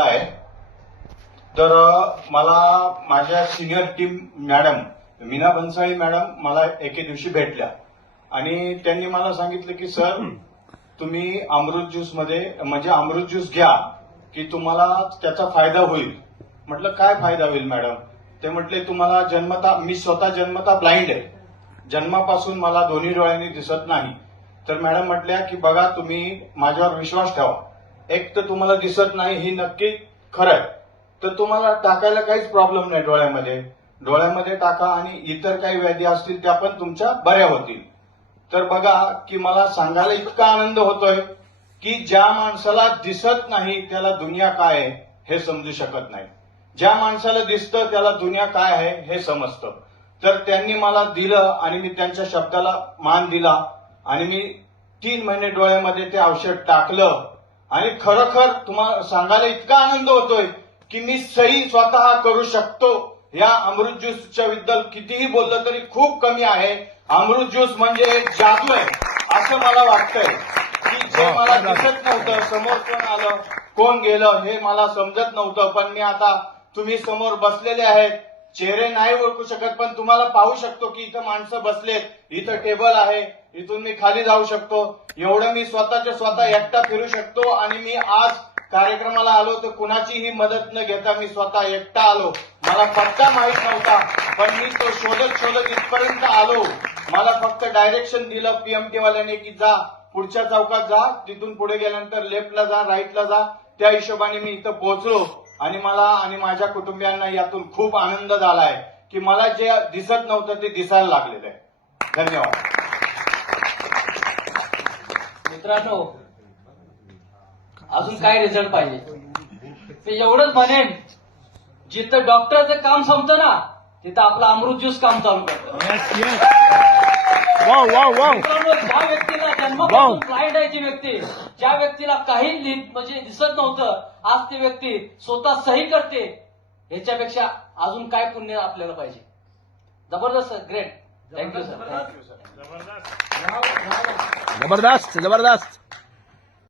आहे. तर मला माझ्या senior team madam Meena Bhansali madam मला एके दिवशी भेटल्या आणि त्यांनी मला सांगितलं की सर तुम्ही अमृत ज्यूस मध्ये म्हणजे अमृत ज्यूस घ्या की तुम्हाला त्याचा फायदा होईल. म्हटलं काय फायदा होईल मॅडम? ते म्हटले तुम्हाला जन्मता, मी स्वतः जन्मता ब्लाइंड आहे, जन्मापासून मला दोन्ही डोळ्यांनी दिसत नाही. तर मॅडम म्हटल्या की बघा तुम्ही माझ्यावर विश्वास ठेवा, एक तर तुम्हाला दिसत नाही ही नक्की खरं आहे, तर तुम्हाला टाकायला काहीच प्रॉब्लेम नाही, डोळ्यामध्ये टाका आणि इतर काही व्याधी असतील त्या पण तुमच्या बऱ्या होतील. तर बघा की मला सांगायला इतका आनंद होतोय की ज्या माणसाला दिसत नाही त्याला दुनिया काय आहे हे समजू शकत नाही, ज्या माणसाला दिसतं त्याला दुनिया काय आहे हे समजतं. तर त्यांनी मला दिलं आणि मी त्यांच्या शब्दाला मान दिला आणि मी 3 महिने डोळ्यामध्ये ते औषध टाकलं आणि खरोखर तुम्हाला सांगायला इतका आनंद होतोय की मी सही स्वतः करू शकतो. या अमृत ज्यूसच्या बद्दल कितीही बोललं तरी खूप कमी आहे. अमृत ज्यूस म्हणजे एक जादू आहे असं मला वाटतंय की जे मला दिसत नव्हतं, समोर कोण आलं कोण गेलं हे मला समजत नव्हतं, पण मी आता तुम्ही समोर बसलेले आहेत, चेहरे नाही ओळखू शकत पण तुम्हाला पाहू शकतो की इथं माणसं बसलेत, इथं टेबल आहे, इथून मी खाली जाऊ शकतो, एवढं मी स्वतःच्या स्वतः एकटा फिरू शकतो. आणि मी आज कार्यक्रमाला आलो तर कुणाचीही मदत न घेता मी स्वतः एकटा आलो. मला पत्ता माहित नव्हता पण मी तो शोधत इथपर्यंत आलो. मला फक्त डायरेक्शन दिलं पीएमटी वाल्याने की जा पुढच्या चौकात जा, तिथून पुढे गेल्यानंतर लेफ्टला जा, राईटला जा. त्या हिशोबाने मी इथं पोहोचलो आणि मला आणि माझ्या कुटुंबियांना यातून खूप आनंद झालाय की मला जे दिसत नव्हतं ते दिसायला लागलेलं आहे. धन्यवाद. मित्रांनो, अजून काय रिझल्ट पाहिजे ते एवढंच म्हणेन, जिथं डॉक्टरचं काम संपतं ना तिथं आपलं अमृत ज्यूस काम चालू करतं. मित्रांनो, ज्या व्यक्तीला जन्मापासून ब्लाइंड आहे, जी व्यक्ती ज्या व्यक्तीला काही म्हणजे दिसत नव्हतं, आज ती व्यक्ती स्वतः सही करते, ह्याच्यापेक्षा अजून काय पुण्य आपल्याला पाहिजे. जबरदस्त, ग्रेट. Thank you sir. जबरदस्त.